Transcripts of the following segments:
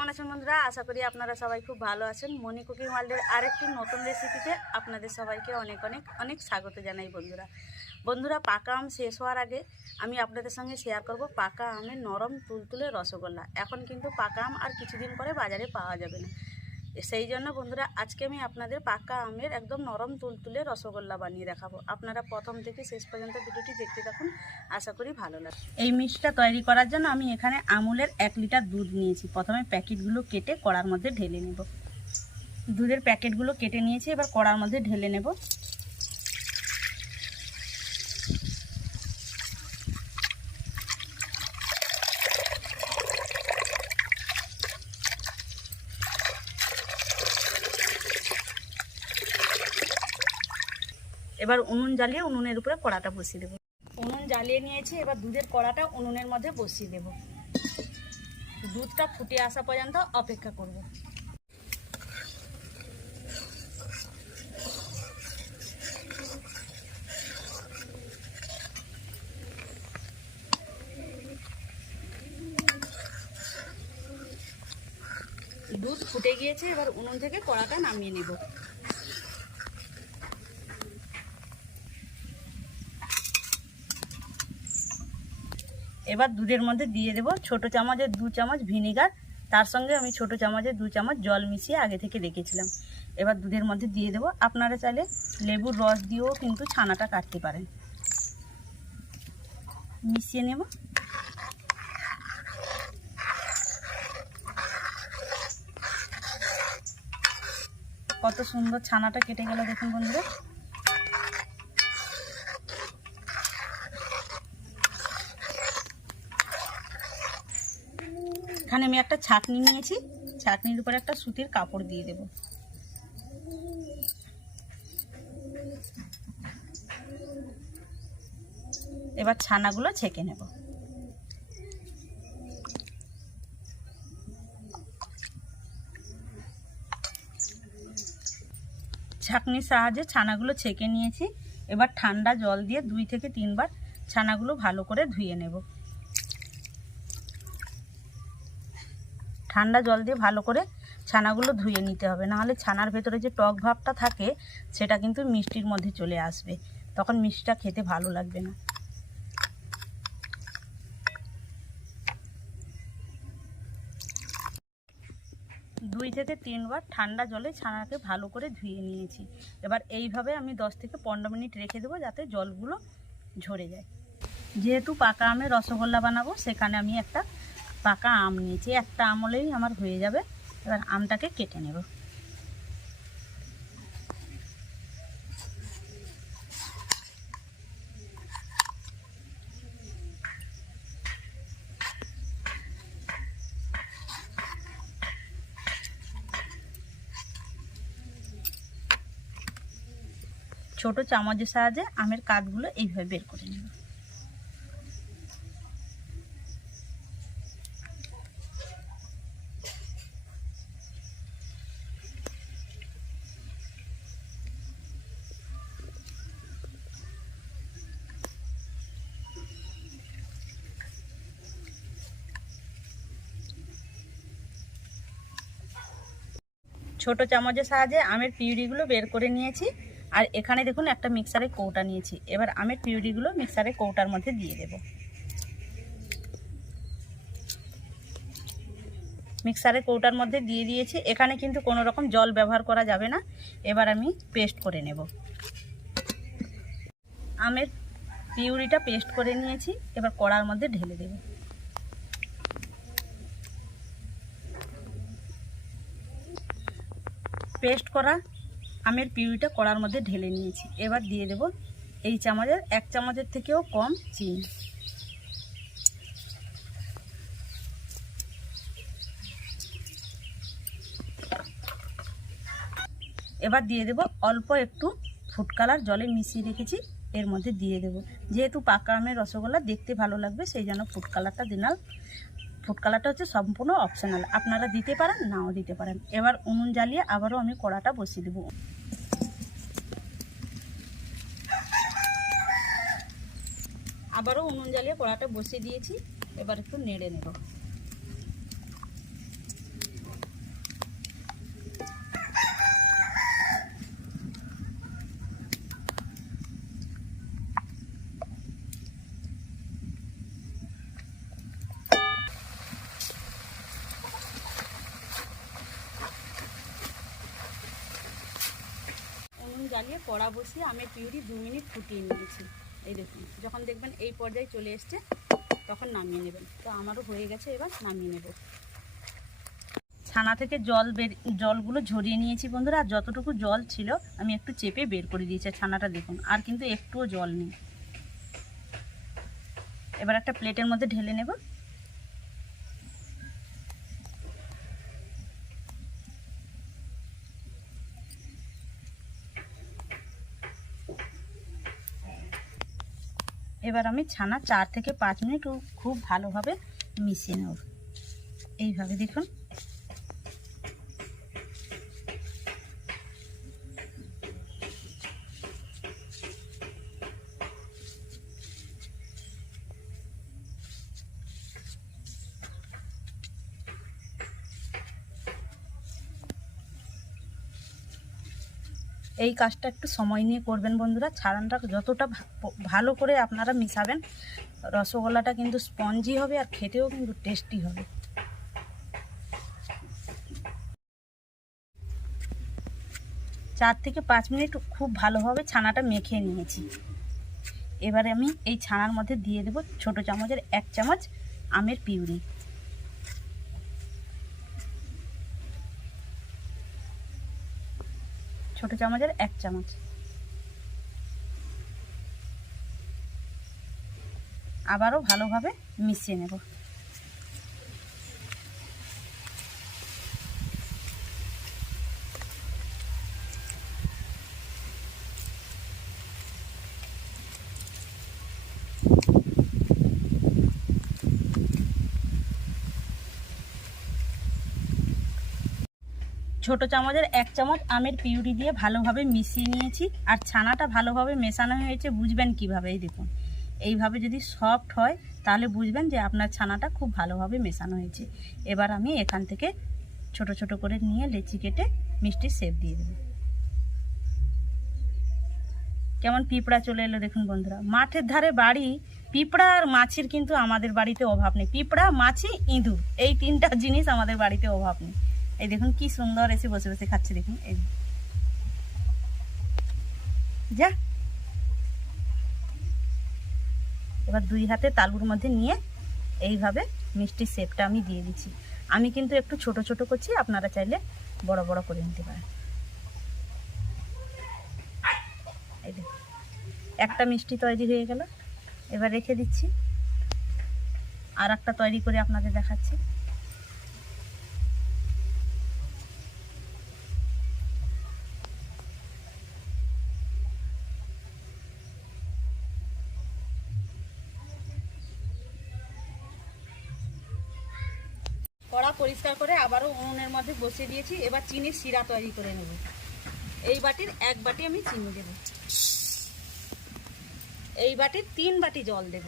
কেমন আছেন বন্ধুরা? আশা করি আপনারা সবাই খুব ভালো আছেন। মনি কুকিং ওয়ার্ল্ডের আরেকটি নতুন রেসিপিতে আপনাদের সবাইকে অনেক অনেক অনেক স্বাগত জানাই বন্ধুরা। বন্ধুরা, পাকা আম শেষ হওয়ার আগে আমি আপনাদের সঙ্গে শেয়ার করব পাকা আমের নরম তুলতুলে রসগোল্লা। এখন কিন্তু পাকা আম আর কিছুদিন পরে বাজারে পাওয়া যাবে না। সেই জন্য বন্ধুরা, আজকে আমি আপনাদের পাকা আমের একদম নরম তুলতুলে রসগোল্লা বানিয়ে দেখাবো। আপনারা প্রথম থেকে শেষ পর্যন্ত ভিডিওটি দেখতে থাকুন। আশা করি ভালো লাগে এই মিষ্টিটা তৈরি করার জন্য আমি এখানে আমুলের এক লিটার দুধ নিয়েছি। প্রথমে প্যাকেটগুলো কেটে কড়ার মধ্যে ঢেলে নেব। দুধের প্যাকেটগুলো কেটে নিয়েছি, এবার কড়ার মধ্যে ঢেলে নেব। এবার উনুন জ্বালিয়ে উনুনের উপরে কড়াটা বসিয়ে দেবো। উনুন জ্বালিয়ে নিয়েছি, এবার দুধের কড়াটা উনুনের মধ্যে বসিয়ে দেব। দুধটা ফুটে আসা পর্যন্ত অপেক্ষা করব। দুধ ফুটে গিয়েছে, এবার উনুন থেকে কড়াটা নামিয়ে নেব। এবার দুধের মধ্যে দিয়ে দেব ছোট চামচের দু চামচ ভিনেগার। তার সঙ্গে আমি ছোট চামচের দু চামচ জল মিশিয়ে আগে থেকে রেখেছিলাম। এবার দুধের মধ্যে দিয়ে দেব। আপনারা চাইলে লেবুর রস দিয়েও কিন্তু ছানাটা কাটতে পারেন। মিশিয়ে নেব। কত সুন্দর ছানাটা কেটে গেল দেখুন বন্ধুরা। এখানে আমি একটা ছাকনি নিয়েছি। ছাকনির উপরে একটা সুতির কাপড় দিয়ে দেব। এবার ছানাগুলো ছেঁকে নেব। ছাকনির সাহায্যে ছানাগুলো ছেঁকে নিয়েছি। এবার ঠান্ডা জল দিয়ে দুই থেকে তিনবার ছানাগুলো ভালো করে ধুয়ে নেব। ঠান্ডা জল দিয়ে ভালো করে ছানাগুলো ধুয়ে নিতে হবে। নাহলে ছানার ভেতরে যে টক ভাবটা থাকে, সেটা কিন্তু মিষ্টির মধ্যে চলে আসবে। তখন মিষ্টিটা খেতে ভালো লাগবে না। দুই থেকে তিনবার ঠান্ডা জলে ছানাকে ভালো করে ধুয়ে নিয়েছি। এবার এইভাবে আমি দশ থেকে পনেরো মিনিট রেখে দেবো যাতে জলগুলো ঝরে যায়। যেহেতু পাকা আমের রসগোল্লা বানাবো, সেখানে আমি একটা পাকা আম নিয়েছি, একটা আমলেই আমার হয়ে যাবে। এবার আমটাকে কেটে নেব। ছোট চামচের সাহায্যে আমের কাঠগুলো এইভাবে বের করে নেব। ছোট চামচের সাহায্যে আমের পিউরিগুলো বের করে নিয়েছি। আর এখানে দেখুন একটা মিক্সারে কৌটা নিয়েছি। এবার আমের পিউরিগুলো মিক্সারে কৌটার মধ্যে দিয়ে দেব। মিক্সারে কৌটার মধ্যে দিয়ে দিয়েছি। এখানে কিন্তু কোনো রকম জল ব্যবহার করা যাবে না। এবার আমি পেস্ট করে নেব। আমের পিউরিটা পেস্ট করে নিয়েছি। এবার কড়ার মধ্যে ঢেলে দেবো। পেস্ট করা আমের পিউরিটা কড়ার মধ্যে ঢেলে নিয়েছি। এবার দিয়ে দেব এই চামচের, এক চামচের থেকেও কম চিনি। এবার দিয়ে দেব অল্প একটু ফুড কালার, জলে মিশিয়ে রেখেছি, এর মধ্যে দিয়ে দেব। যেহেতু পাকা আমের রসগোল্লা দেখতে ভালো লাগবে, সেই জন্য ফুড কালারটা দিলাম ফুড কালারটা হচ্ছে সম্পূর্ণ অপশনাল আপনারা দিতে পারেন, নাও দিতে পারেন। এবার উনুন জ্বালিয়ে আবারও আমি কড়াটা বসিয়ে দেবো। আবারও উনুন জ্বালিয়ে কড়াটা বসিয়ে দিয়েছি, এবার একটু নেড়ে নেব। কড়া বসিয়ে আমের পিউরি দু মিনিট ফুটিয়ে নিয়েছি। এই দেখুন, যখন দেখবেন এই পর্যায়ে চলে এসছে, তখন নামিয়ে নেবেন। তো আমারও হয়ে গেছে, এবার নামিয়ে নেব। ছানা থেকে জল বের, জলগুলো ঝরিয়ে নিয়েছি বন্ধুরা, আর যতটুকু জল ছিল আমি একটু চেপে বের করে দিয়েছি। ছানাটা দেখুন, আর কিন্তু একটুও জল নেই। এবার একটা প্লেটের মধ্যে ঢেলে নেব। এবার আমি ছানা চার থেকে পাঁচ মিনিট খুব ভালোভাবে মিশিয়ে নেব। এইভাবে দেখুন। এই কাজটা একটু সময় নিয়ে করবেন বন্ধুরা। ছাড়ানটা যতটা ভালো করে আপনারা মিশাবেন, রসগোল্লাটা কিন্তু স্পঞ্জি হবে আর খেতেও কিন্তু টেস্টি হবে। চার থেকে পাঁচ মিনিট খুব ভালোভাবে ছানাটা মেখে নিয়েছি। এবারে আমি এই ছানার মধ্যে দিয়ে দেব ছোট চামচের এক চামচ আমের পিউরি। ছোট চামচের এক চামচ। আবারও ভালোভাবে মিশিয়ে নেব। ছোট চামচের এক চামচ আমের পিউরি দিয়ে ভালোভাবে মিশিয়ে নিয়েছি। আর ছানাটা ভালোভাবে মেশানো হয়েছে, বুঝবেন কীভাবে? এই দেখুন। এইভাবে যদি সফট হয়, তাহলে বুঝবেন যে আপনার ছানাটা খুব ভালোভাবে মেশানো হয়েছে। এবার আমি এখান থেকে ছোট ছোট করে নিয়ে লেচি কেটে মিষ্টির শেপ দিয়ে দেবো। কেমন পিঁপড়া চলে এলো দেখুন বন্ধুরা। মাঠের ধারে বাড়ি, পিঁপড়া আর মাছির কিন্তু আমাদের বাড়িতে অভাব নেই। পিঁপড়া, মাছি, ইঁদুর, এই তিনটা জিনিস আমাদের বাড়িতে অভাব নেই। এই দেখুন কি সুন্দর এসে বসে বসে খাচ্ছে, দেখুন, এই যা। এবার দুই হাতে তালুর মধ্যে নিয়ে এইভাবে মিষ্টির শেপটা আমি দিয়ে দিচ্ছি। আমি কিন্তু একটু ছোট ছোট করছি, আপনারা চাইলে বড় বড় করে নিতে পারেন। এই একটা মিষ্টি তৈরি হয়ে গেল। এবার রেখে দিচ্ছি। আর একটা তৈরি করে আপনাদের দেখাচ্ছি। কড়া পরিষ্কার করে আবারও উনুনের মধ্যে বসিয়ে দিয়েছি। এবার চিনির শিরা তৈরি করে নেব। এই বাটির এক বাটি আমি চিনি দেব। এই বাটির তিন বাটি জল দেব।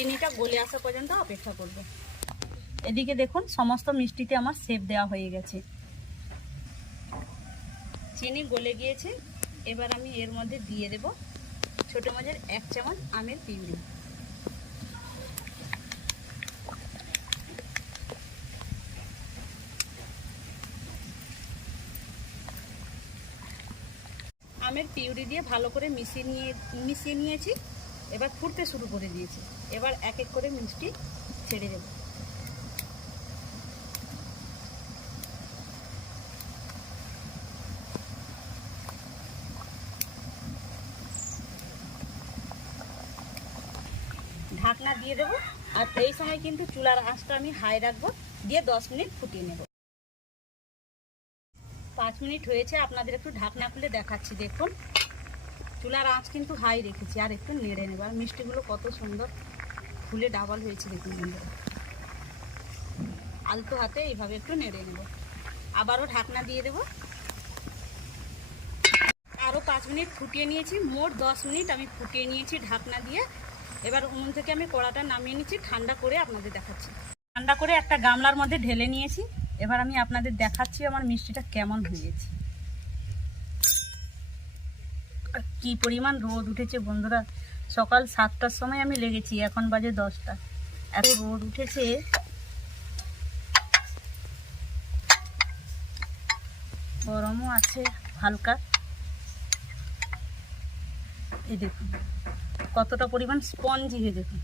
চিনিটা গলে আসা পর্যন্ত অপেক্ষা করব। এদিকে দেখুন, সমস্ত মিষ্টিতে আমার সেপ দেওয়া হয়ে গেছে। চিনি গলে গিয়েছে, এবার আমি এর মধ্যে দিয়ে দেব ছোটো মাছের এক চামচ আমের পিউরি। আমের পিউরি দিয়ে ভালো করে মিশিয়ে নিয়ে মিশিয়ে নিয়েছি, এবার ফুটতে শুরু করে দিয়েছি। এবার এক এক করে মিষ্টি ছেড়ে দেব। ঢাকনা দিয়ে দেবো আর এই সময় কিন্তু চুলার আঁচটা আমি হাই রাখব, দিয়ে দশ মিনিট ফুটিয়ে নেব। পাঁচ মিনিট হয়েছে, আপনাদের একটু ঢাকনা খুলে দেখাচ্ছি, দেখুন। চুলার আঁচ কিন্তু হাই রেখেছি, আর একটু নেড়ে নেব। আর মিষ্টিগুলো কত সুন্দর। ফুলে ডাবল হয়েছে আলতো হাতে এইভাবে একটু নেড়ে নেব। আবারও ঢাকনা দিয়ে দেব। আরও পাঁচ মিনিট ফুটিয়ে নিয়েছি। মোট দশ মিনিট আমি ফুটিয়ে নিয়েছি ঢাকনা দিয়ে। এবার উনুন থেকে আমি কড়াটা নামিয়ে নিচ্ছি, ঠান্ডা করে আপনাদের দেখাচ্ছি। ঠান্ডা করে একটা গামলার মধ্যে ঢেলে নিয়েছি। এবার আমি আপনাদের দেখাচ্ছি আমার মিষ্টিটা কেমন হয়েছে। কি পরিমাণ রোদ উঠেছে বন্ধুরা। সকাল সাতটার সময় আমি লেগেছি, এখন বাজে দশটা। এত রোদ উঠেছে। গরমও আছে, হালকা। এই দেখুন, কতটা পরিমাণ স্পঞ্জি হয়ে দেখুন।